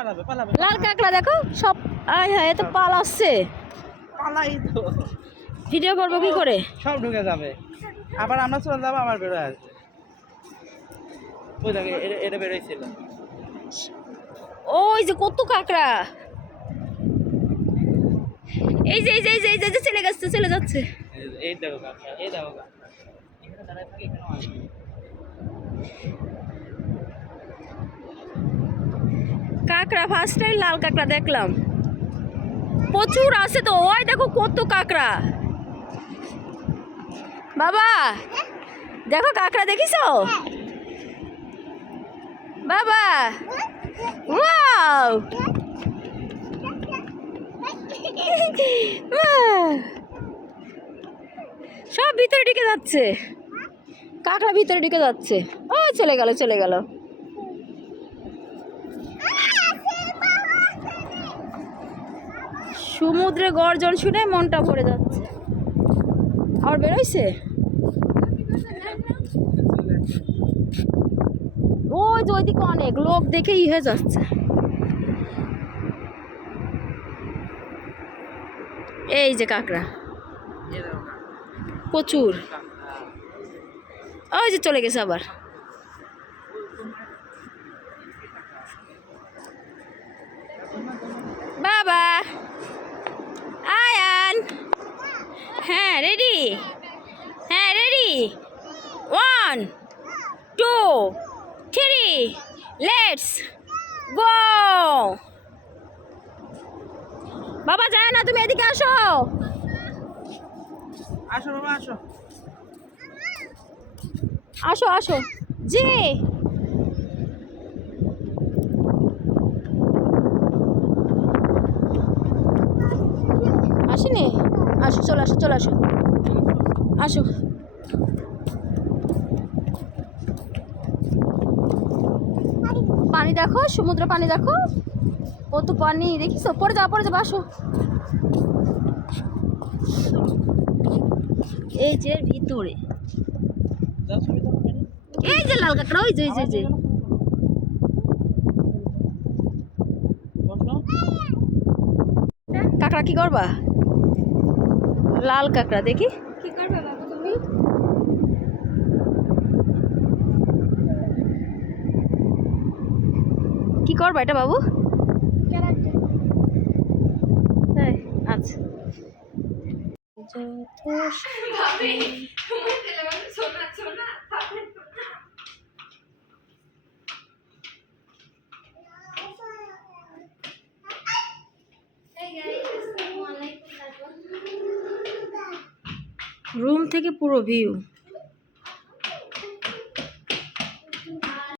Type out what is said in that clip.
লাল কাঁকড়া দেখো সব। আয় হায়, এত পালাচ্ছে। ভিডিও করবো কি করে? সব ঢুকে যাবে, আবার আমরা চলে যাবো, আবার বেরোয় আসবে। ওই দেখো এটা বেরোইছিল। ওই যে কত কাঁকড়া, এই যে এই যে এই যে এই যে চলে যাচ্ছে, চলে যাচ্ছে। এই দেখো কাঁকড়া, এই দেখো কাঁকড়া, এখানে দাঁড়ায় থাকে, এখানেও আসবে। কাঁকড়া ফার্স্ট টাইম লাল কাঁকড়া দেখলাম, প্রচুর আছে তো। ওই দেখো কত কাঁকড়া। বাবা দেখো কাঁকড়া, দেখিছো বাবা? ওয়াও, সব ভিতরে ঢুকে যাচ্ছে, কাঁকড়া ভিতরে ঢুকে যাচ্ছে। ও চলে গেল, চলে গেল। সমুদ্রে গর্জন শুনে মনটা ভরে যাচ্ছে। আর বেরোইছে ওই যে ওইদিকে অনেক লোক, দেখে হয়ে যাচ্ছে। এই যে কাঁকড়া প্রচুর, ওই যে চলে গেছে আবার। বাবা আয়ান, হ্যাঁ রেডি, হ্যাঁ রেডি, 1 2 3 লেটস গো। বাবা যায় না, তুমি এদিকে আসো। আসো বাবা, আসো আসো আসো জি। আসেনি, আসো, চলে আসো, চলে আসো, আসো। পানি দেখো, সমুদ্র পানি দেখো, কত পানি দেখিস। পড়ে যাও, পড়ে যাবো, আসো। এই যে ভিতরে এই যে লাল কাঁকড়া, ওই যে ওই যে যে কাঁকড়া কি করবা? লাল কাঁকড়া দেখি কি করবে বাবু তুমি? কি করবা এটা বাবু? আচ্ছা, রুম থেকে পুরো ভিউ।